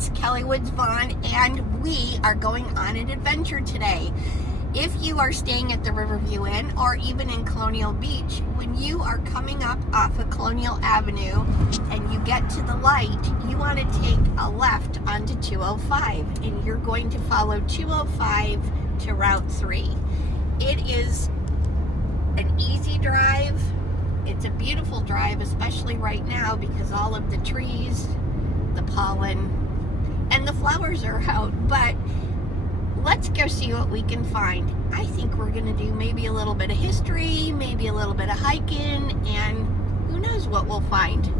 it's Kelly Woods Vaughn, and we are going on an adventure today. If you are staying at the Riverview Inn or even in Colonial Beach, when you are coming up off of Colonial Avenue and you get to the light, you want to take a left onto 205, and you're going to follow 205 to Route 3. It is an easy drive. It's a beautiful drive, especially right now because all of the trees, the pollen, and the flowers are out. But let's go see what we can find. I think we're going to do maybe a little bit of history, maybe a little bit of hiking, and who knows what we'll find.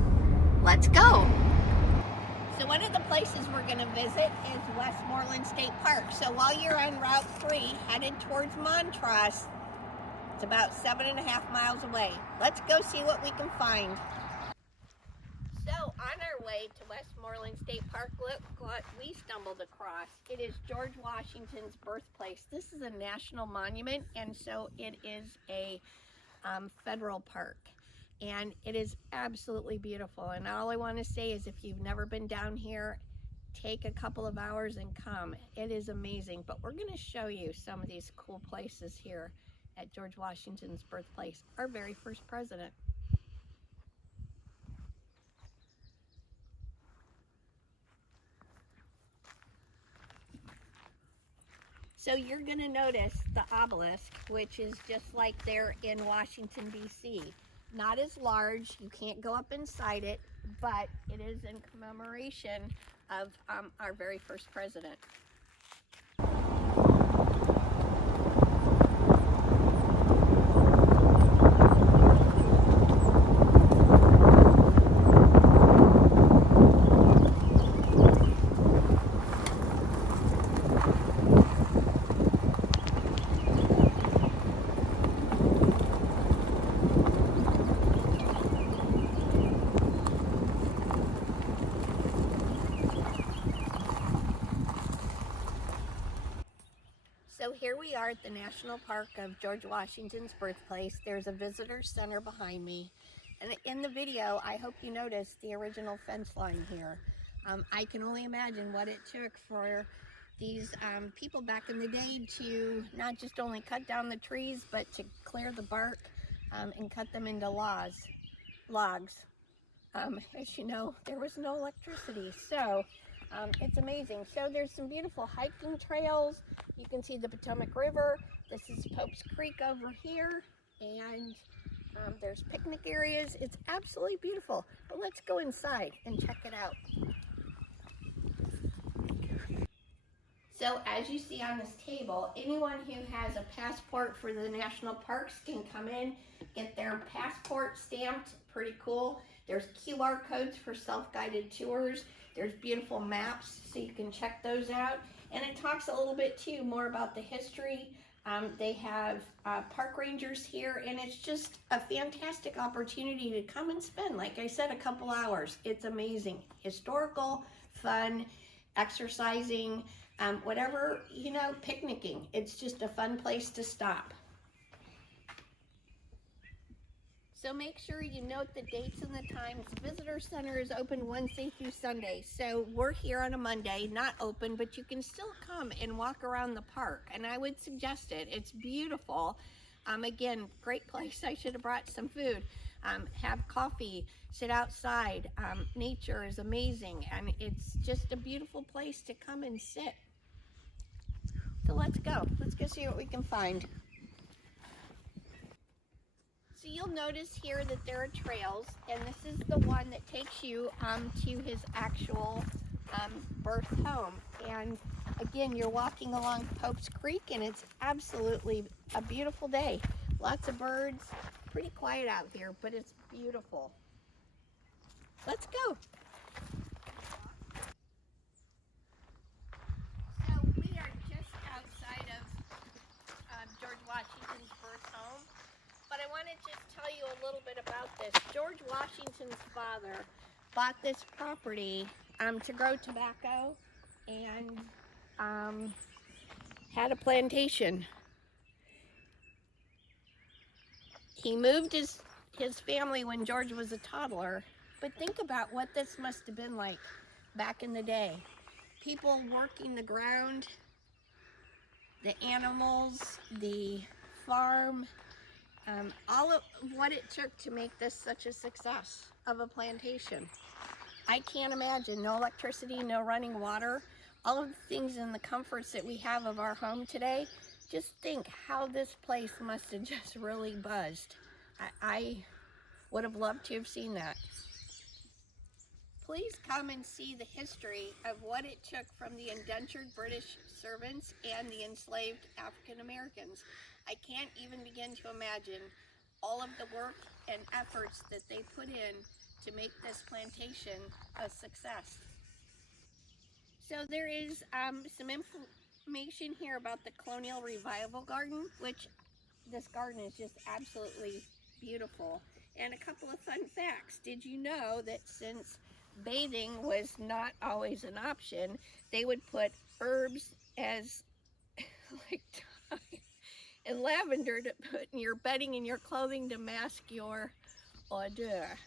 Let's go. So one of the places we're going to visit is Westmoreland State Park. So while you're on Route 3 headed towards Montrose, it's about 7.5 miles away. Let's go see what we can find. So on our way to Westmoreland State Park, look what we stumbled across. It is George Washington's birthplace. This is a national monument, and so it is a federal park. And it is absolutely beautiful. And all I want to say is if you've never been down here, take a couple of hours and come. It is amazing. But we're going to show you some of these cool places here at George Washington's birthplace, our very first president. So you're going to notice the obelisk, which is just like there in Washington, D.C. Not as large, you can't go up inside it, but it is in commemoration of our very first president. So here we are at the National Park of George Washington's birthplace. There's a visitor center behind me. And in the video, I hope you noticed the original fence line here. I can only imagine what it took for these people back in the day to not just only cut down the trees, but to clear the bark and cut them into logs. As you know, there was no electricity, so it's amazing. So there's some beautiful hiking trails. You can see the Potomac River. This is Pope's Creek over here, and there's picnic areas. It's absolutely beautiful. But let's go inside and check it out. So as you see on this table, anyone who has a passport for the national parks can come in, get their passport stamped. Pretty cool. There's QR codes for self-guided tours. There's beautiful maps, so you can check those out. And it talks a little bit too more about the history. They have park rangers here, and it's just a fantastic opportunity to come and spend, like I said, a couple hours. It's amazing. Historical, fun, exercising, whatever, you know, picnicking. It's just a fun place to stop. So make sure you note the dates and the times. Visitor Center is open Wednesday through Sunday. So we're here on a Monday, not open, but you can still come and walk around the park. And I would suggest it. It's beautiful. Again, great place. I should have brought some food. Have coffee, sit outside. Nature is amazing, and it's just a beautiful place to come and sit. So let's go. Let's go see what we can find. So you'll notice here that there are trails, and this is the one that takes you to his actual birth home. And again, you're walking along Pope's Creek, and it's absolutely a beautiful day. Lots of birds, pretty quiet out here, but it's beautiful. Let's go. So we are just outside of George Washington's birth home. But I want to just tell you a little bit about this. George Washington's father bought this property to grow tobacco and had a plantation. He moved his family when George was a toddler, but think about what this must have been like back in the day. people working the ground, the animals, the farm, all of what it took to make this such a success of a plantation. I can't imagine, no electricity, no running water, all of the things and the comforts that we have of our home today. Just think how this place must have just really buzzed. I would have loved to have seen that. Please come and see the history of what it took from the indentured British servants and the enslaved African Americans. I can't even begin to imagine all of the work and efforts that they put in to make this plantation a success. So there is some information here about the Colonial Revival Garden, which this garden is just absolutely beautiful. And a couple of fun facts. Did you know that since bathing was not always an option, they would put herbs as like thyme and lavender to put in your bedding and your clothing to mask your odor.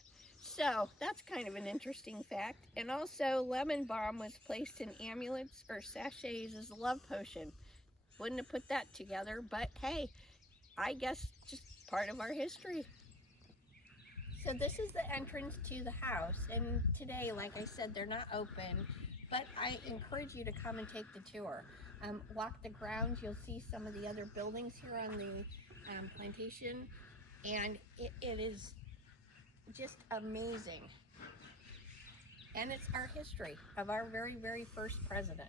So that's kind of an interesting fact. And also lemon balm was placed in amulets or sachets as a love potion. Wouldn't have put that together, but hey, I guess just part of our history. So this is the entrance to the house, and today, like I said, they're not open, but I encourage you to come and take the tour. Walk the grounds, you'll see some of the other buildings here on the plantation, and it is just amazing. And it's our history of our very, very first president.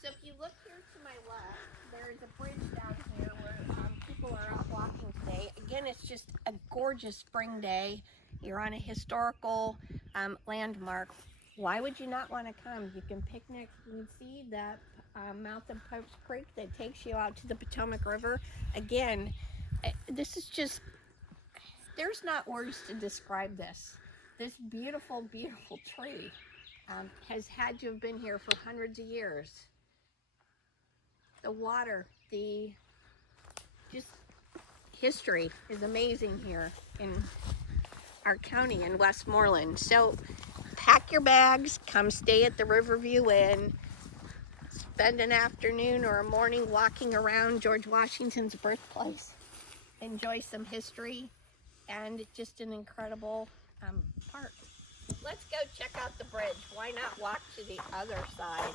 So if you look here to my left, there's a bridge down here where people are out walking today. Again, it's just a gorgeous spring day. You're on a historical landmark. Why would you not want to come? You can picnic. You can see the mouth of Pope's Creek that takes you out to the Potomac River. Again, this is just, there's not words to describe this. This beautiful, beautiful tree has had to have been here for hundreds of years. The water, the just history is amazing here in our county in Westmoreland. So pack your bags, come stay at the Riverview Inn, spend an afternoon or a morning walking around George Washington's birthplace. Enjoy some history and just an incredible park. Let's go check out the bridge. Why not walk to the other side?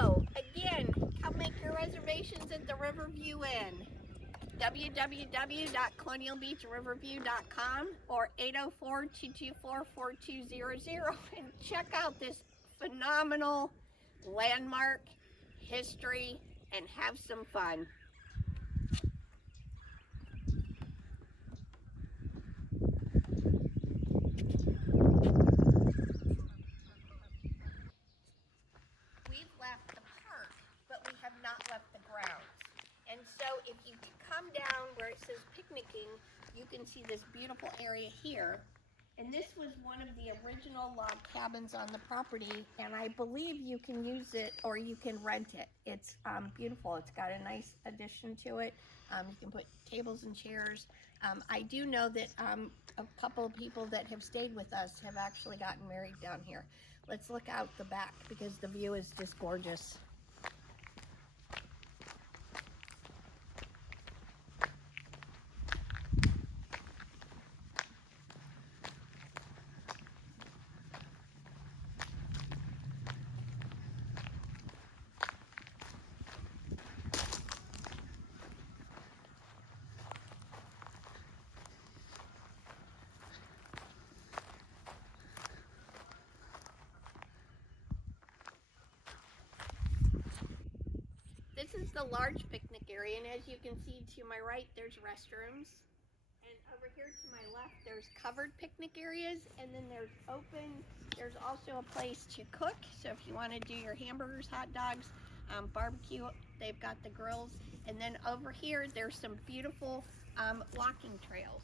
So, again, come make your reservations at the Riverview Inn. www.colonialbeachriverview.com or 804-224-4200 and check out this phenomenal landmark, history, and have some fun. We've left the park, but we have not left the grounds. And so if you come down where it says picnicking, you can see this beautiful area here. And this was one of the original log cabins on the property, and I believe you can use it or you can rent it. It's beautiful. It's got a nice addition to it. You can put tables and chairs. I do know that a couple of people that have stayed with us have actually gotten married down here. Let's look out the back because the view is just gorgeous. This is the large picnic area, and as you can see to my right, there's restrooms. And over here to my left, there's covered picnic areas, and then there's open. There's also a place to cook. So if you want to do your hamburgers, hot dogs, barbecue, they've got the grills. And then over here, there's some beautiful walking trails.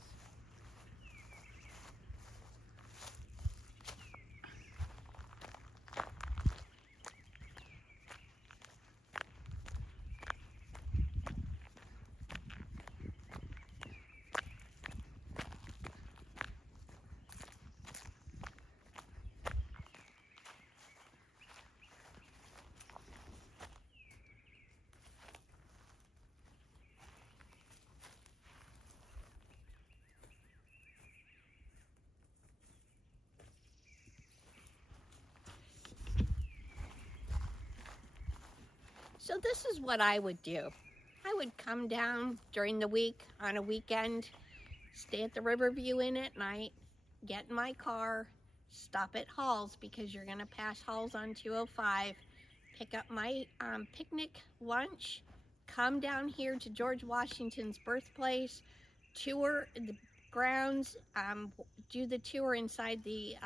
So this is what I would do. I would come down during the week on a weekend, stay at the Riverview Inn at night, get in my car, stop at Hall's because you're gonna pass Hall's on 205, pick up my picnic lunch, come down here to George Washington's birthplace, tour the grounds, do the tour inside the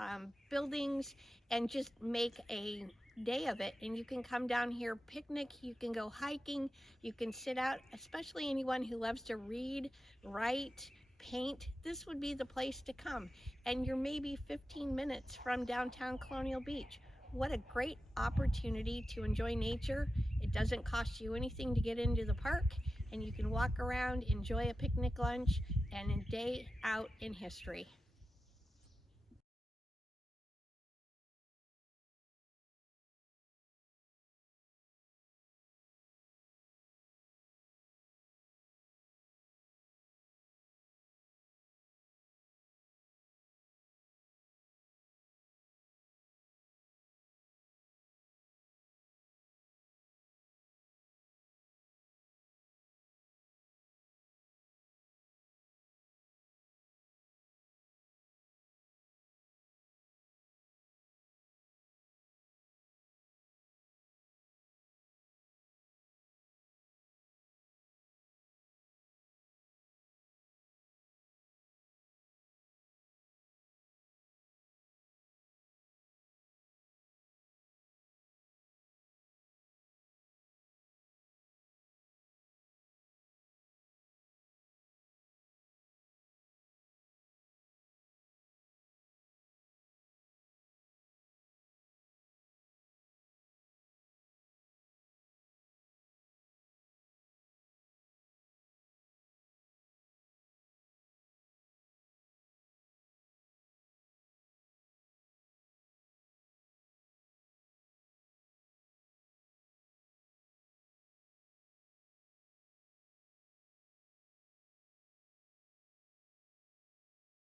buildings, and just make a day of it. And you can come down here, picnic, you can go hiking, you can sit out, especially anyone who loves to read, write, paint. This would be the place to come. And you're maybe 15 minutes from downtown Colonial Beach. What a great opportunity to enjoy nature. It doesn't cost you anything to get into the park, and you can walk around, enjoy a picnic lunch, and a day out in history.